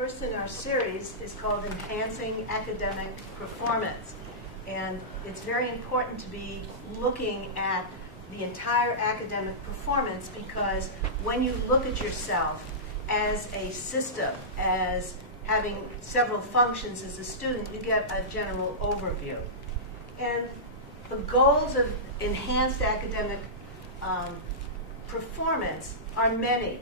first in our series is called Enhancing Academic Performance. And it's very important to be looking at the entire academic performance, because when you look at yourself as a system, as having several functions as a student, you get a general overview. And the goals of enhanced academic performance are many.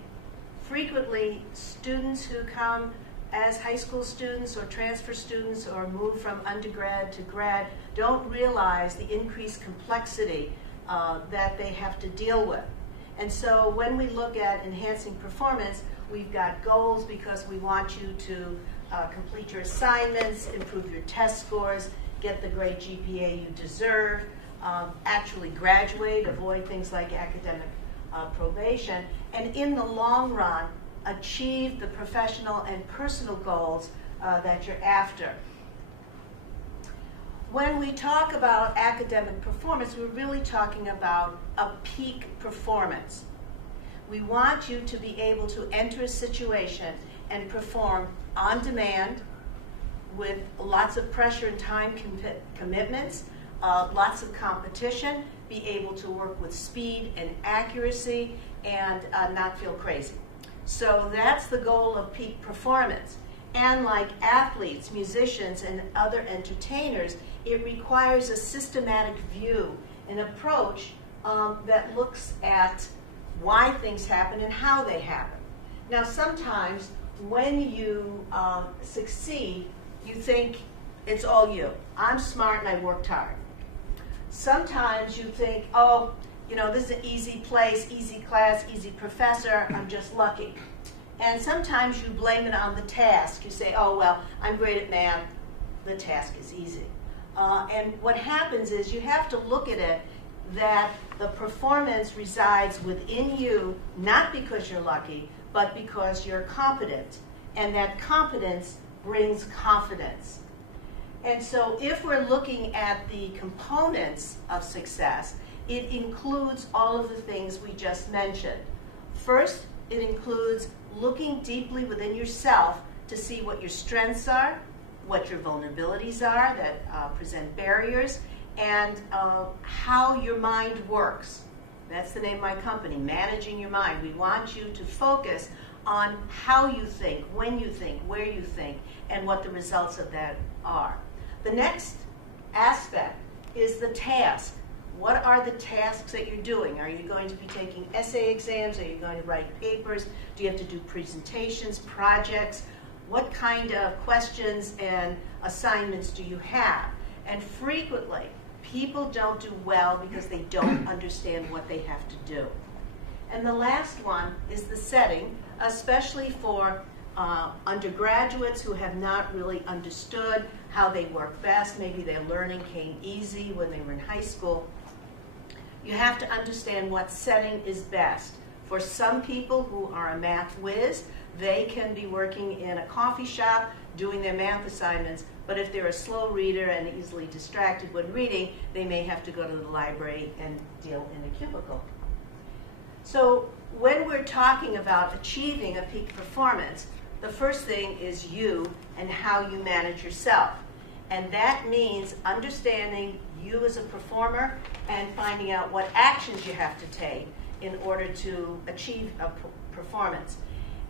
Frequently, students who come as high school students or transfer students or move from undergrad to grad don't realize the increased complexity that they have to deal with. And so when we look at enhancing performance, we've got goals because we want you to complete your assignments, improve your test scores, get the great GPA you deserve, actually graduate, avoid things like academic probation, and in the long run, achieve the professional and personal goals that you're after. When we talk about academic performance, we're really talking about a peak performance. We want you to be able to enter a situation and perform on demand with lots of pressure and time commitments, lots of competition, be able to work with speed and accuracy, and not feel crazy. So that's the goal of peak performance. And like athletes, musicians, and other entertainers, it requires a systematic view, an approach that looks at why things happen and how they happen. Now, sometimes when you succeed, you think it's all you. I'm smart and I worked hard. Sometimes you think, oh, you know, this is an easy place, easy class, easy professor, I'm just lucky. And sometimes you blame it on the task. You say, oh, well, I'm great at math, the task is easy. And what happens is you have to look at it that the performance resides within you, not because you're lucky, but because you're competent. And that competence brings confidence. And so if we're looking at the components of success, it includes all of the things we just mentioned. First, it includes looking deeply within yourself to see what your strengths are, what your vulnerabilities are that present barriers, and how your mind works. That's the name of my company, Managing Your Mind. We want you to focus on how you think, when you think, where you think, and what the results of that are. The next aspect is the task. What are the tasks that you're doing? Are you going to be taking essay exams? Are you going to write papers? Do you have to do presentations, projects? What kind of questions and assignments do you have? And frequently, people don't do well because they don't understand what they have to do. And the last one is the setting, especially for undergraduates who have not really understood how they work best. Maybe their learning came easy when they were in high school. You have to understand what setting is best. For some people who are a math whiz, they can be working in a coffee shop doing their math assignments, but if they're a slow reader and easily distracted when reading, they may have to go to the library and deal in a cubicle. So when we're talking about achieving a peak performance, the first thing is you and how you manage yourself. And that means understanding you as a performer and finding out what actions you have to take in order to achieve a performance.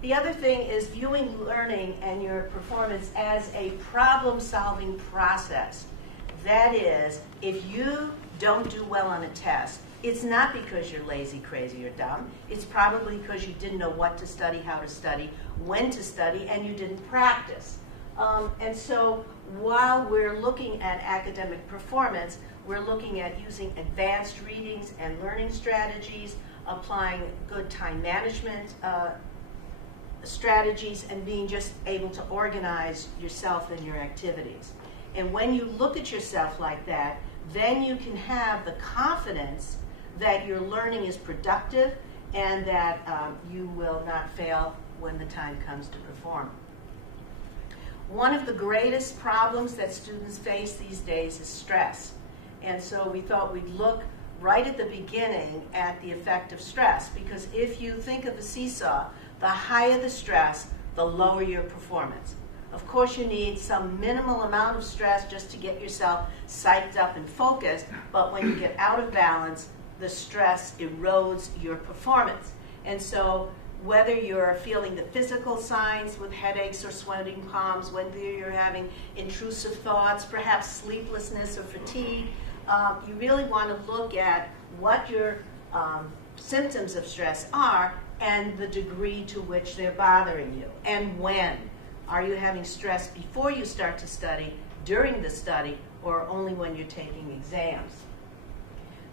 The other thing is viewing learning and your performance as a problem-solving process. That is, if you don't do well on a test, it's not because you're lazy, crazy, or dumb. It's probably because you didn't know what to study, how to study, when to study, and you didn't practice. And so while we're looking at academic performance, we're looking at using advanced readings and learning strategies, applying good time management strategies, and being just able to organize yourself and your activities. And when you look at yourself like that, then you can have the confidence that your learning is productive and that you will not fail when the time comes to perform. One of the greatest problems that students face these days is stress. And so we thought we'd look right at the beginning at the effect of stress, because if you think of a seesaw, the higher the stress, the lower your performance. Of course, you need some minimal amount of stress just to get yourself psyched up and focused, but when you get out of balance, the stress erodes your performance. And so whether you're feeling the physical signs with headaches or sweating palms, whether you're having intrusive thoughts, perhaps sleeplessness or fatigue, you really want to look at what your symptoms of stress are and the degree to which they're bothering you, and when. Are you having stress before you start to study, during the study, or only when you're taking exams?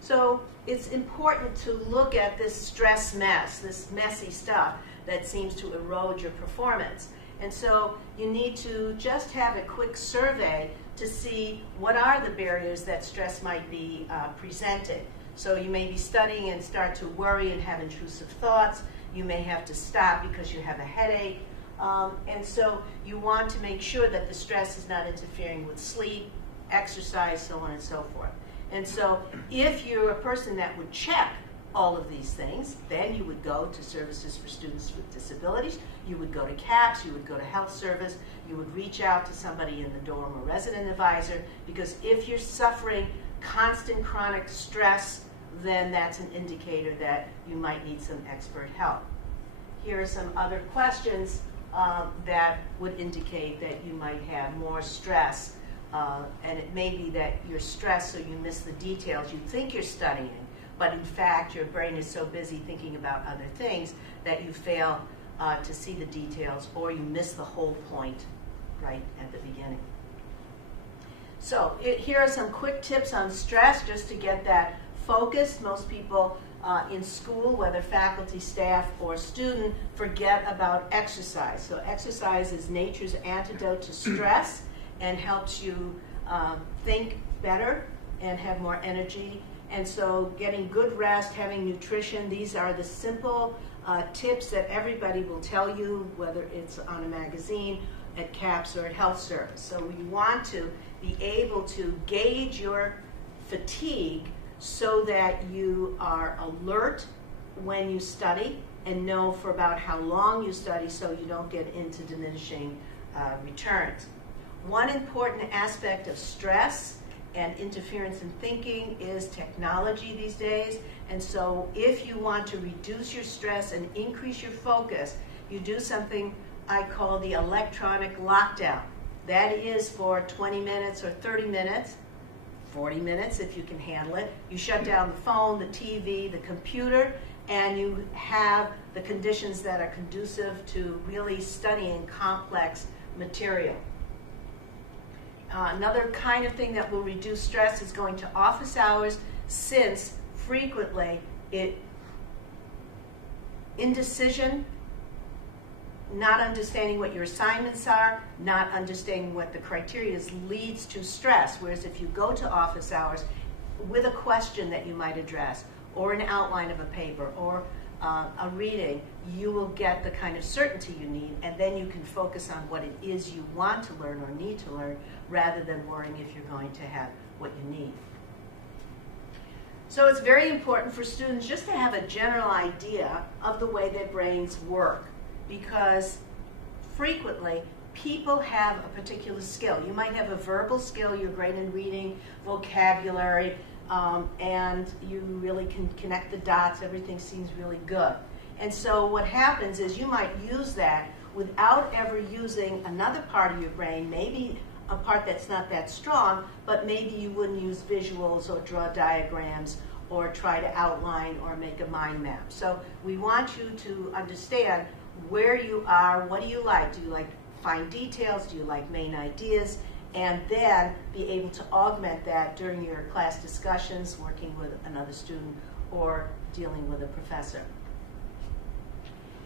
So it's important to look at this stress mess, this messy stuff that seems to erode your performance. And so you need to just have a quick survey to see what are the barriers that stress might be presenting. So you may be studying and start to worry and have intrusive thoughts. You may have to stop because you have a headache. And so you want to make sure that the stress is not interfering with sleep, exercise, so on and so forth. And so if you're a person that would check all of these things, then you would go to Services for Students with Disabilities, you would go to CAPS, you would go to Health Service, you would reach out to somebody in the dorm or resident advisor, because if you're suffering constant chronic stress, then that's an indicator that you might need some expert help. Here are some other questions that would indicate that you might have more stress. And it may be that you're stressed so you miss the details. You think you're studying, but in fact your brain is so busy thinking about other things that you fail to see the details, or you miss the whole point right at the beginning. So here are some quick tips on stress just to get that focused. Most people in school, whether faculty, staff, or student, forget about exercise. So exercise is nature's antidote to stress and helps you think better and have more energy. And so getting good rest, having nutrition, these are the simple tips that everybody will tell you, whether it's on a magazine, at CAPS, or at Health Service. So you want to be able to gauge your fatigue so that you are alert when you study and know for about how long you study so you don't get into diminishing returns. One important aspect of stress and interference in thinking is technology these days. And so if you want to reduce your stress and increase your focus, you do something I call the electronic lockdown. That is for 20 minutes or 30 minutes, 40 minutes if you can handle it. You shut down the phone, the TV, the computer, and you have the conditions that are conducive to really studying complex material. Another kind of thing that will reduce stress is going to office hours, since frequently indecision, not understanding what your assignments are, not understanding what the criteria is, leads to stress. Whereas if you go to office hours with a question that you might address, or an outline of a paper, or a reading, you will get the kind of certainty you need, and then you can focus on what it is you want to learn or need to learn, rather than worrying if you're going to have what you need. So it's very important for students just to have a general idea of the way their brains work, because frequently people have a particular skill. You might have a verbal skill, you're great in reading, vocabulary, and you really can connect the dots, everything seems really good. And so what happens is you might use that without ever using another part of your brain, maybe a part that's not that strong, but maybe you wouldn't use visuals or draw diagrams or try to outline or make a mind map. So we want you to understand where you are, what do you like? Do you like fine details? Do you like main ideas? And then be able to augment that during your class discussions, working with another student, or dealing with a professor.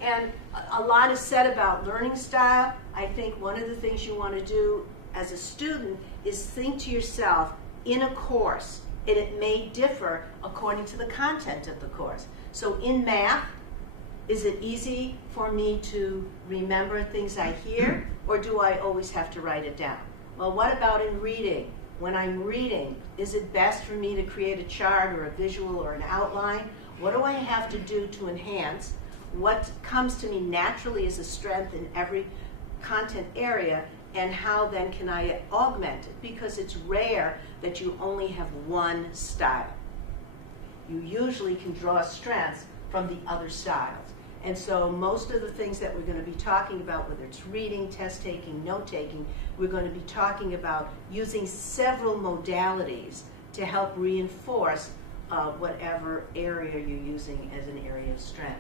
And a lot is said about learning style. I think one of the things you want to do as a student is think to yourself, in a course, and it may differ according to the content of the course. So in math, is it easy for me to remember things I hear, or do I always have to write it down? Well, what about in reading? When I'm reading, is it best for me to create a chart or a visual or an outline? What do I have to do to enhance? what comes to me naturally as a strength in every content area, and how then can I augment it? Because it's rare that you only have one style. You usually can draw strengths from the other styles. And so most of the things that we're going to be talking about, whether it's reading, test taking, note taking, we're going to be talking about using several modalities to help reinforce whatever area you're using as an area of strength.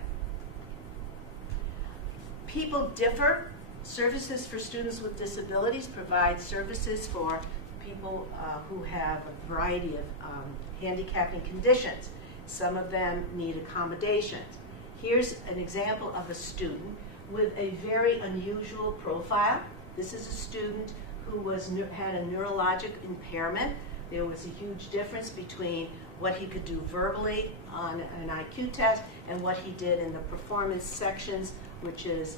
People differ. Services for Students with Disabilities provide services for people who have a variety of handicapping conditions. Some of them need accommodations. Here's an example of a student with a very unusual profile. This is a student who had a neurologic impairment. There was a huge difference between what he could do verbally on an IQ test and what he did in the performance sections, which is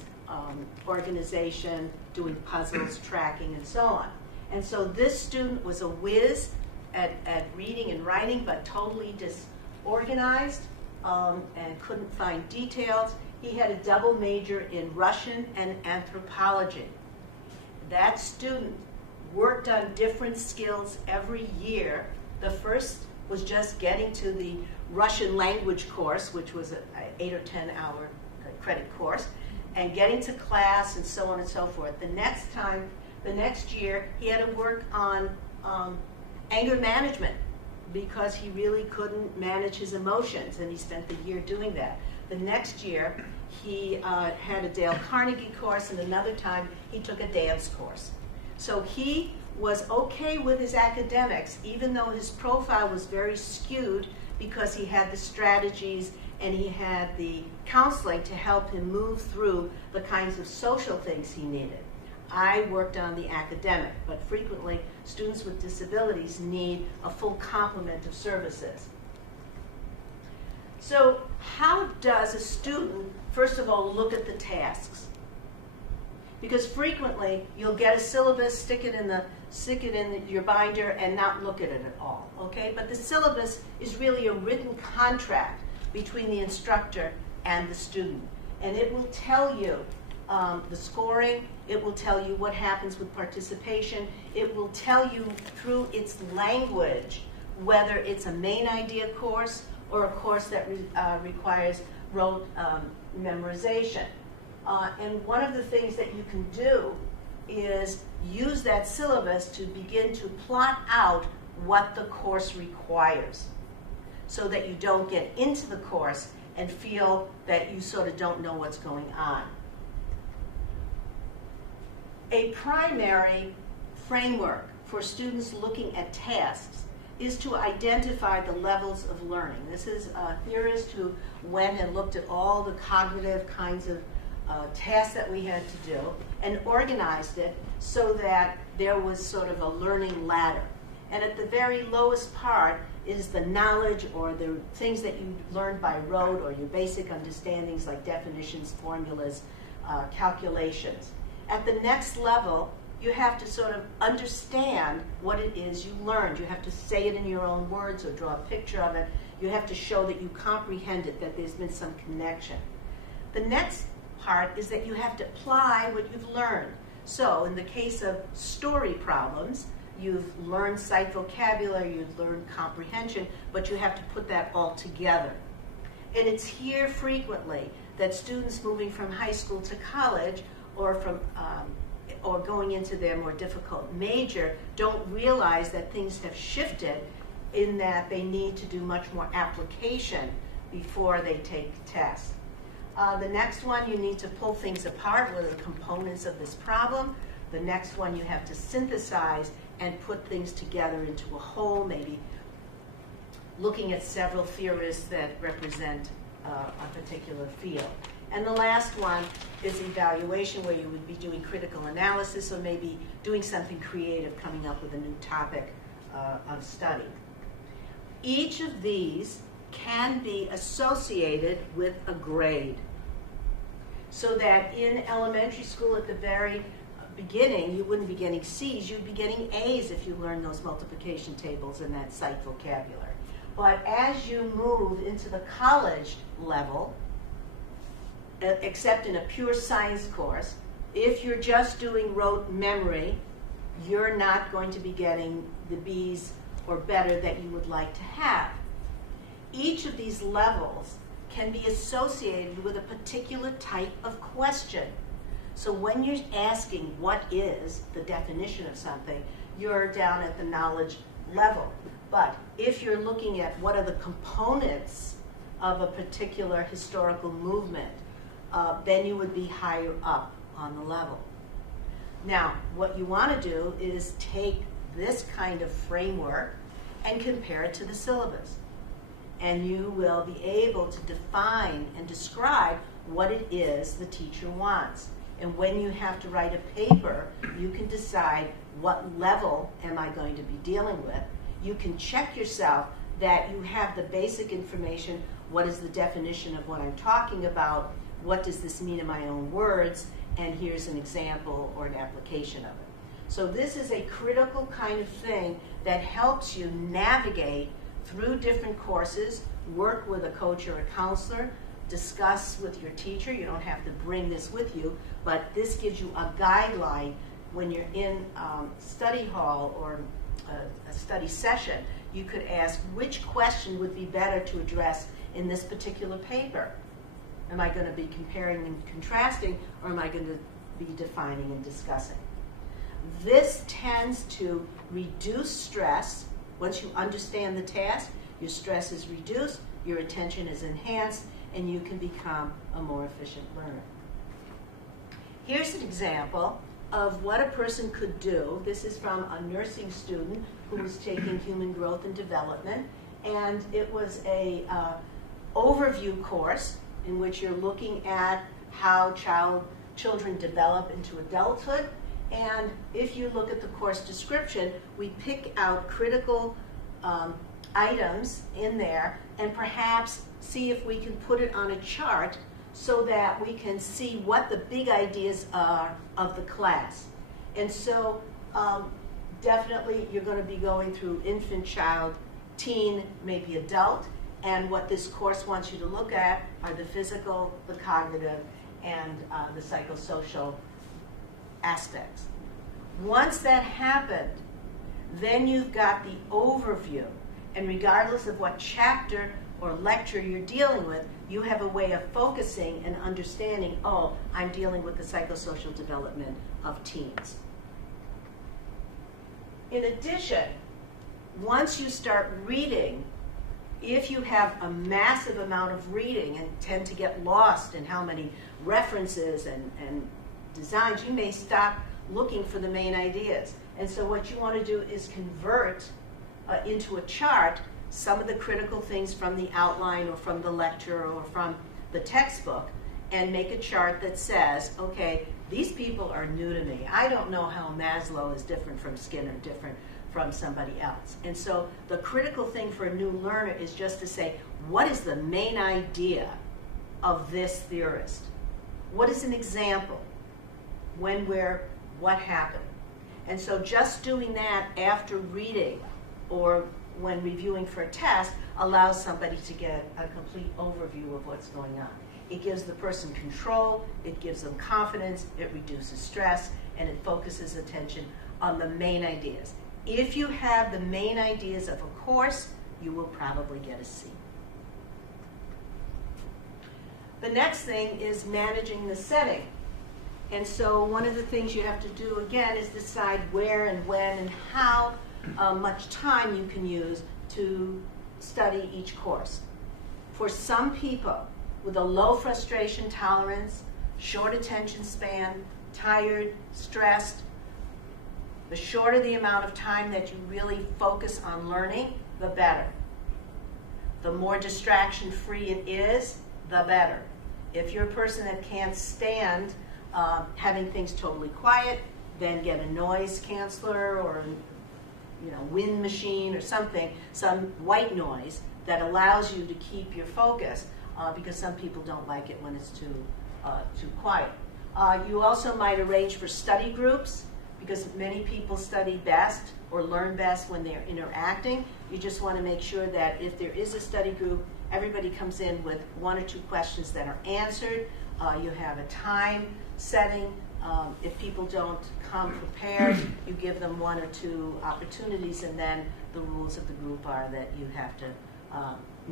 organization, doing puzzles, tracking, and so on. And so this student was a whiz at reading and writing, but totally disorganized and couldn't find details. He had a double major in Russian and anthropology. That student worked on different skills every year. The first was just getting to the Russian language course, which was an 8 or 10 hour credit course, and getting to class and so on and so forth. The next year, he had to work on anger management because he really couldn't manage his emotions, and he spent the year doing that. The next year, he had a Dale Carnegie course, and another time he took a dance course. So he was okay with his academics, even though his profile was very skewed because he had the strategies and he had the counseling to help him move through the kinds of social things he needed. I worked on the academic, but frequently students with disabilities need a full complement of services. So how does a student, first of all, look at the tasks? Because frequently you'll get a syllabus, stick it in your binder and not look at it at all, okay? But the syllabus is really a written contract between the instructor and the student. And it will tell you the scoring, it will tell you what happens with participation, it will tell you through its language whether it's a main idea course or a course that requires rote memorization. And one of the things that you can do is use that syllabus to begin to plot out what the course requires, so that you don't get into the course and feel that you sort of don't know what's going on. A primary framework for students looking at tasks is to identify the levels of learning. This is a theorist who went and looked at all the cognitive kinds of tasks that we had to do and organized it so that there was sort of a learning ladder. And at the very lowest part is the knowledge or the things that you learned by rote or your basic understandings like definitions, formulas, calculations. At the next level, you have to sort of understand what it is you learned. You have to say it in your own words or draw a picture of it. You have to show that you comprehend it, that there's been some connection. The next part is that you have to apply what you've learned. So in the case of story problems, you've learned sight vocabulary, you've learned comprehension, but you have to put that all together. And it's here frequently that students moving from high school to college or going into their more difficult major don't realize that things have shifted in that they need to do much more application before they take tests. The next one, you need to pull things apart. What are the components of this problem? The next one, you have to synthesize and put things together into a whole, maybe looking at several theorists that represent a particular field. And the last one is evaluation, where you would be doing critical analysis or maybe doing something creative, coming up with a new topic of study. Each of these can be associated with a grade, so that in elementary school at the very beginning, you wouldn't be getting C's, you'd be getting A's if you learned those multiplication tables and that sight vocabulary. But as you move into the college level, except in a pure science course. If you're just doing rote memory, you're not going to be getting the B's or better that you would like to have. Each of these levels can be associated with a particular type of question. So when you're asking what is the definition of something, you're down at the knowledge level. But if you're looking at what are the components of a particular historical movement, then you would be higher up on the level. Now, what you want to do is take this kind of framework and compare it to the syllabus. And you will be able to define and describe what it is the teacher wants. And when you have to write a paper, you can decide what level am I going to be dealing with. You can check yourself that you have the basic information. What is the definition of what I'm talking about? What does this mean in my own words? And here's an example or an application of it. So this is a critical kind of thing that helps you navigate through different courses, work with a coach or a counselor, discuss with your teacher. You don't have to bring this with you, but this gives you a guideline when you're in study hall or a study session. You could ask, which question would be better to address in this particular paper? Am I going to be comparing and contrasting, or am I going to be defining and discussing? This tends to reduce stress. Once you understand the task, your stress is reduced, your attention is enhanced, and you can become a more efficient learner. Here's an example of what a person could do. This is from a nursing student who was taking human growth and development, and it was a overview course in which you're looking at how children develop into adulthood. And if you look at the course description, we pick out critical items in there and perhaps see if we can put it on a chart so that we can see what the big ideas are of the class. And so definitely you're going to be going through infant, child, teen, maybe adult, and what this course wants you to look at are the physical, the cognitive, and the psychosocial aspects. Once that happened, then you've got the overview, and regardless of what chapter or lecture you're dealing with, you have a way of focusing and understanding, oh, I'm dealing with the psychosocial development of teens. In addition, once you start reading, if you have a massive amount of reading and tend to get lost in how many references and designs, you may stop looking for the main ideas. And so what you want to do is convert into a chart some of the critical things from the outline or from the lecture or from the textbook, and make a chart that says, okay, these people are new to me. I don't know how Maslow is different from Skinner, different from somebody else. And so the critical thing for a new learner is just to say, what is the main idea of this theorist? What is an example? When, where, what happened? And so just doing that after reading or when reviewing for a test allows somebody to get a complete overview of what's going on. It gives the person control, it gives them confidence, it reduces stress, and it focuses attention on the main ideas. If you have the main ideas of a course, you will probably get a C. The next thing is managing the setting. And so one of the things you have to do, again, is decide where and when and how much time you can use to study each course. For some people with a low frustration tolerance, short attention span, tired, stressed, the shorter the amount of time that you really focus on learning, the better. The more distraction-free it is, the better. If you're a person that can't stand having things totally quiet, then get a noise canceller or wind machine or something, some white noise that allows you to keep your focus, because some people don't like it when it's too quiet. You also might arrange for study groups, because many people study best or learn best when they're interacting. You just want to make sure that if there is a study group, everybody comes in with one or two questions that are answered. You have a time setting. If people don't come prepared, you give them 1 or 2 opportunities, and then the rules of the group are that you have to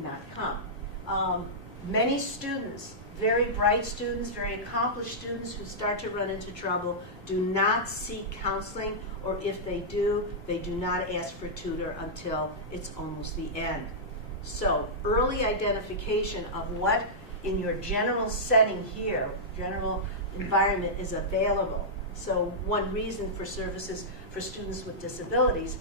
not come. Many students, very bright students, very accomplished students who start to run into trouble do not seek counseling, or if they do not ask for a tutor until it's almost the end. So early identification of what in your general setting here, general environment is available. So one reason for services for students with disabilities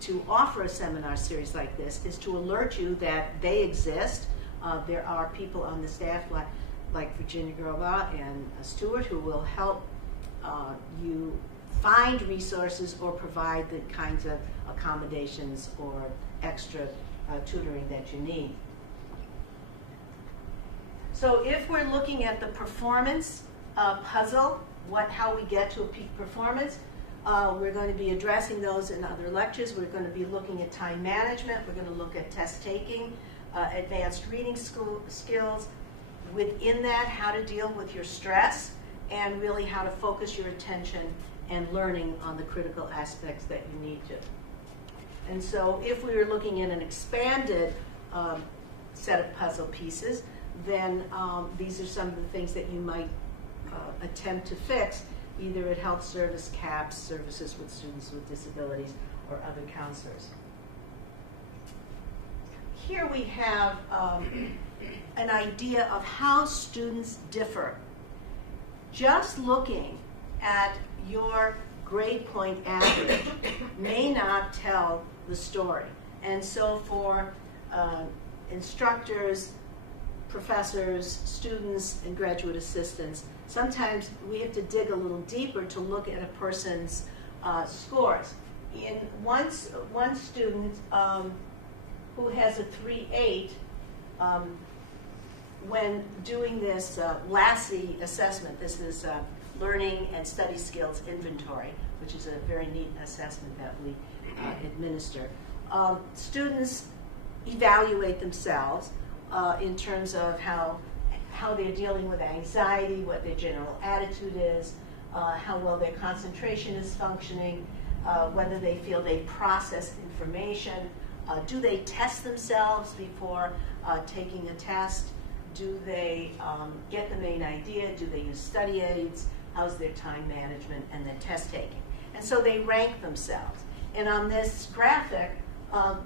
to offer a seminar series like this is to alert you that they exist. There are people on the staff like Virginia Grova and Stuart who will help you find resources or provide the kinds of accommodations or extra tutoring that you need. So if we're looking at the performance puzzle, how we get to a peak performance, we're going to be addressing those in other lectures. We're going to be looking at time management. We're going to look at test taking, advanced reading skills. Within that, how to deal with your stress, and really how to focus your attention and learning on the critical aspects that you need to. And so if we were looking at an expanded set of puzzle pieces, then these are some of the things that you might attempt to fix, either at health service, CAPS, services with students with disabilities, or other counselors. Here we have an idea of how students differ. Just looking at your grade point average may not tell the story. And so for instructors, professors, students, and graduate assistants, sometimes we have to dig a little deeper to look at a person's scores. In one student who has a 3.8, when doing this Lassie assessment, this is Learning and Study Skills Inventory, which is a very neat assessment that we administer. Students evaluate themselves in terms of how they're dealing with anxiety, what their general attitude is, how well their concentration is functioning, whether they feel they process information, do they test themselves before taking a test, do they get the main idea, do they use study aids, how's their time management and their test taking. And so they rank themselves. And on this graphic,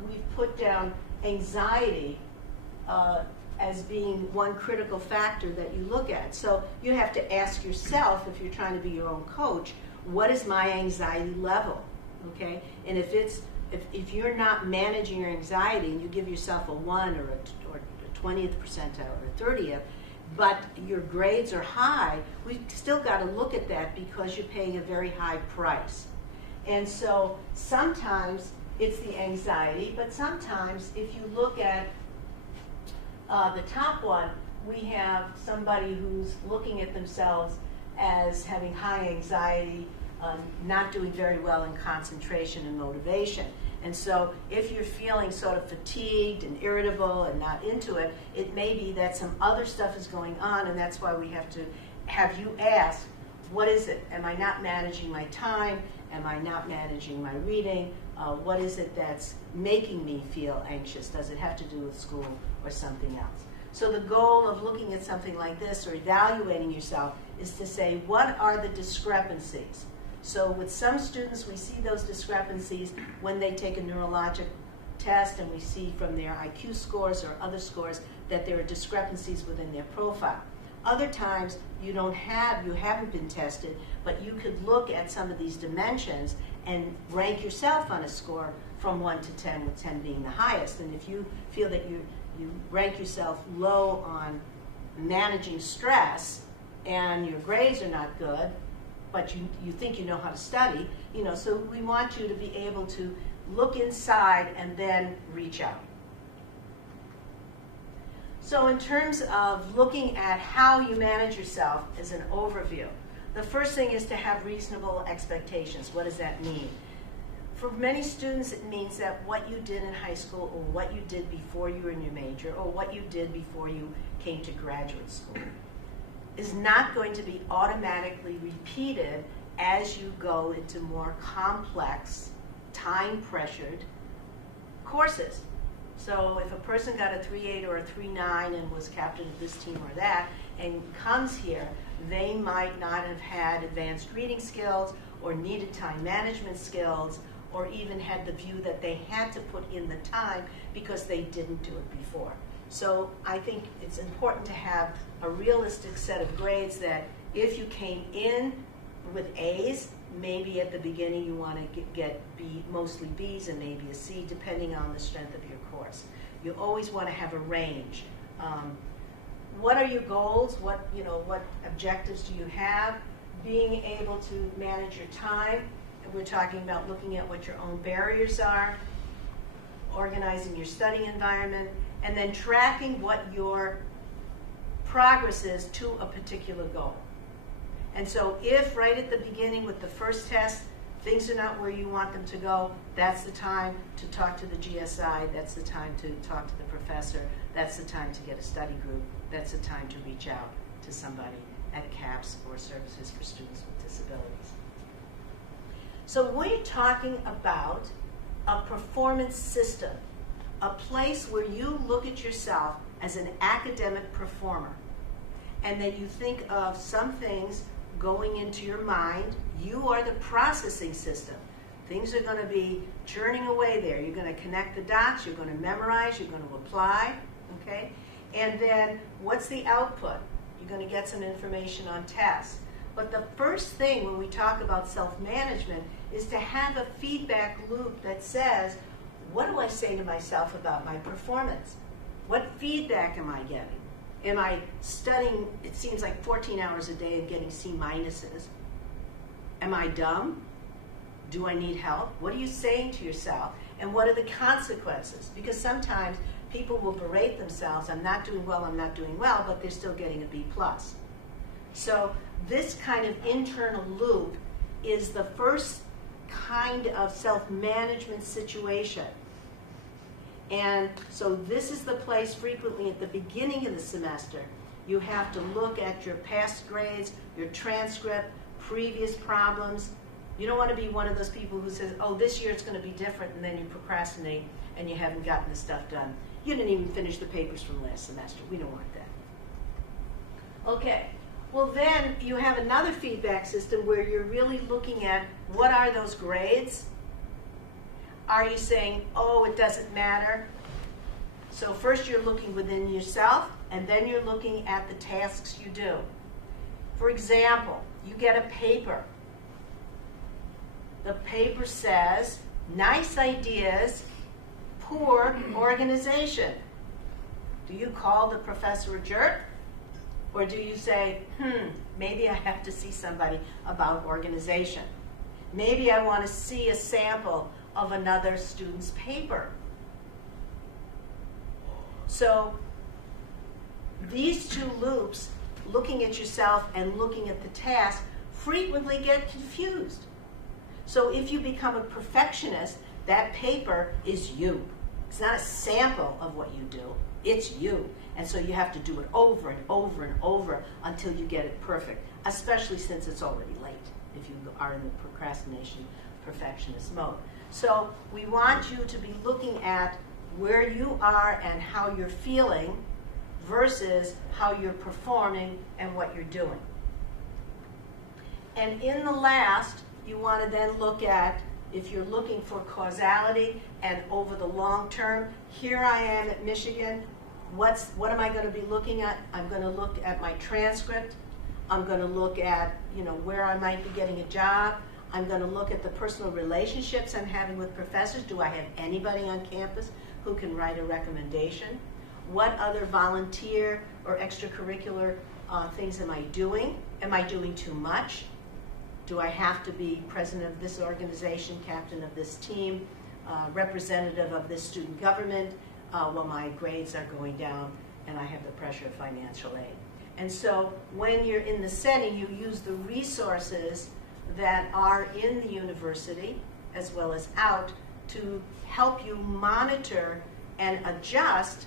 we've put down anxiety as being one critical factor that you look at. So you have to ask yourself, if you're trying to be your own coach, what is my anxiety level, okay? And if you're not managing your anxiety and you give yourself a 1 or a 20th percentile or 30th, but your grades are high, we've still got to look at that because you're paying a very high price. And so sometimes it's the anxiety, but sometimes if you look at the top one, we have somebody who's looking at themselves as having high anxiety, not doing very well in concentration and motivation. And so if you're feeling sort of fatigued and irritable and not into it, it may be that some other stuff is going on, and that's why we have to have you ask, what is it? Am I not managing my time? Am I not managing my reading? What is it that's making me feel anxious? Does it have to do with school or something else? So the goal of looking at something like this or evaluating yourself is to say, what are the discrepancies? So with some students, we see those discrepancies when they take a neurologic test, and we see from their IQ scores or other scores that there are discrepancies within their profile. Other times, you haven't been tested, but you could look at some of these dimensions and rank yourself on a score from 1 to 10, with 10 being the highest. And if you feel that you rank yourself low on managing stress and your grades are not good, but you think you know how to study, so we want you to be able to look inside and then reach out. So in terms of looking at how you manage yourself as an overview, the first thing is to have reasonable expectations. What does that mean? For many students, it means that what you did in high school, or what you did before you were in your major, or what you did before you came to graduate school. is not going to be automatically repeated as you go into more complex, time-pressured courses. So if a person got a 3.8 or a 3.9 and was captain of this team or that, and comes here, they might not have had advanced reading skills or needed time management skills, or even had the view that they had to put in the time because they didn't do it before. So I think it's important to have a realistic set of grades that if you came in with A's, maybe at the beginning you want to get B, mostly B's and maybe a C, depending on the strength of your course. You always want to have a range. What are your goals? What objectives do you have? Being able to manage your time. We're talking about looking at what your own barriers are, organizing your study environment, and then tracking what your progress is to a particular goal. And so if right at the beginning with the first test, things are not where you want them to go, that's the time to talk to the GSI, that's the time to talk to the professor, that's the time to get a study group, that's the time to reach out to somebody at CAPS or Services for Students with Disabilities. So we're talking about a performance system, a place where you look at yourself as an academic performer, and that you think of some things going into your mind. You are the processing system. Things are going to be churning away there. You're going to connect the dots, you're going to memorize, you're going to apply, okay? And then what's the output? You're going to get some information on tests. But the first thing when we talk about self-management is to have a feedback loop that says, what do I say to myself about my performance? What feedback am I getting? Am I studying, it seems like 14 hours a day and getting C minuses? Am I dumb? Do I need help? What are you saying to yourself? And what are the consequences? Because sometimes people will berate themselves, I'm not doing well, but they're still getting a B+. So this kind of internal loop is the first kind of self-management situation. And so this is the place frequently at the beginning of the semester. You have to look at your past grades, your transcript, previous problems. You don't want to be one of those people who says, oh, this year it's going to be different, and then you procrastinate and you haven't gotten the stuff done. You didn't even finish the papers from last semester. We don't want that. Okay. Well, then you have another feedback system where you're really looking at what are those grades? Are you saying, oh, it doesn't matter? So first you're looking within yourself, and then you're looking at the tasks you do. For example, you get a paper. The paper says, nice ideas, poor organization. Do you call the professor a jerk? Or do you say, maybe I have to see somebody about organization. Maybe I want to see a sample of another student's paper. So these two loops, looking at yourself and looking at the task, frequently get confused. So if you become a perfectionist, that paper is you. It's not a sample of what you do, it's you. And so you have to do it over and over and over until you get it perfect, especially since it's already late if you are in the procrastination perfectionist mode. So we want you to be looking at where you are and how you're feeling versus how you're performing and what you're doing. And in the last, you want to then look at, if you're looking for causality and over the long term, here I am at Michigan, what am I going to be looking at? I'm going to look at my transcript. I'm going to look at, where I might be getting a job. I'm going to look at the personal relationships I'm having with professors. Do I have anybody on campus who can write a recommendation? What other volunteer or extracurricular things am I doing? Am I doing too much? Do I have to be president of this organization, captain of this team, representative of this student government, while my grades are going down and I have the pressure of financial aid? And so when you're in the setting, you use the resources that are in the university as well as out to help you monitor and adjust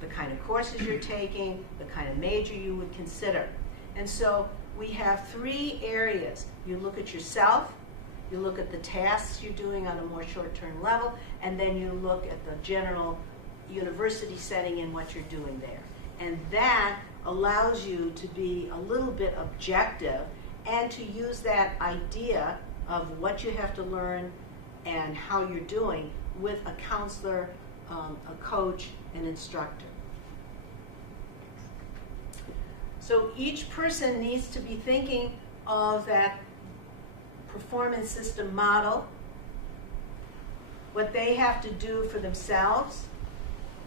the kind of courses you're taking, the kind of major you would consider. And so we have 3 areas. You look at yourself, you look at the tasks you're doing on a more short-term level, and then you look at the general university setting and what you're doing there. And that allows you to be a little bit objective and to use that idea of what you have to learn and how you're doing with a counselor, a coach, an instructor. So each person needs to be thinking of that performance system model, what they have to do for themselves,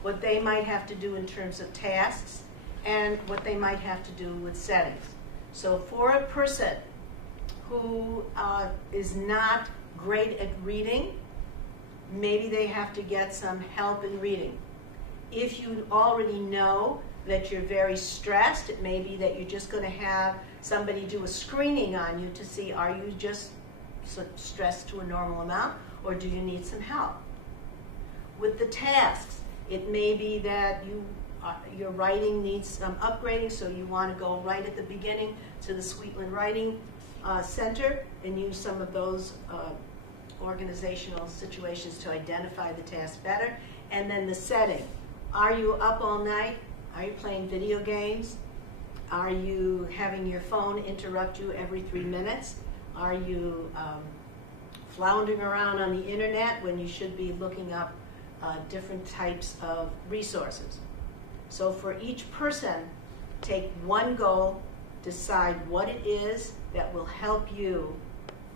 what they might have to do in terms of tasks, and what they might have to do with settings. So for a person who is not great at reading, maybe they have to get some help in reading. If you already know that you're very stressed, it may be that you're just going to have somebody do a screening on you to see, are you just stressed to a normal amount, or do you need some help? With the tasks, it may be that your writing needs some upgrading, so you want to go right at the beginning to the Sweetland Writing Center and use some of those organizational situations to identify the task better. And then the setting. Are you up all night? Are you playing video games? Are you having your phone interrupt you every 3 minutes? Are you floundering around on the internet when you should be looking up different types of resources? So for each person, take one goal, decide what it is that will help you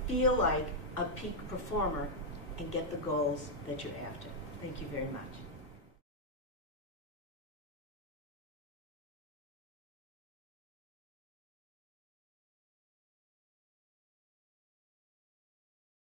feel like a peak performer, and get the goals that you're after. Thank you very much.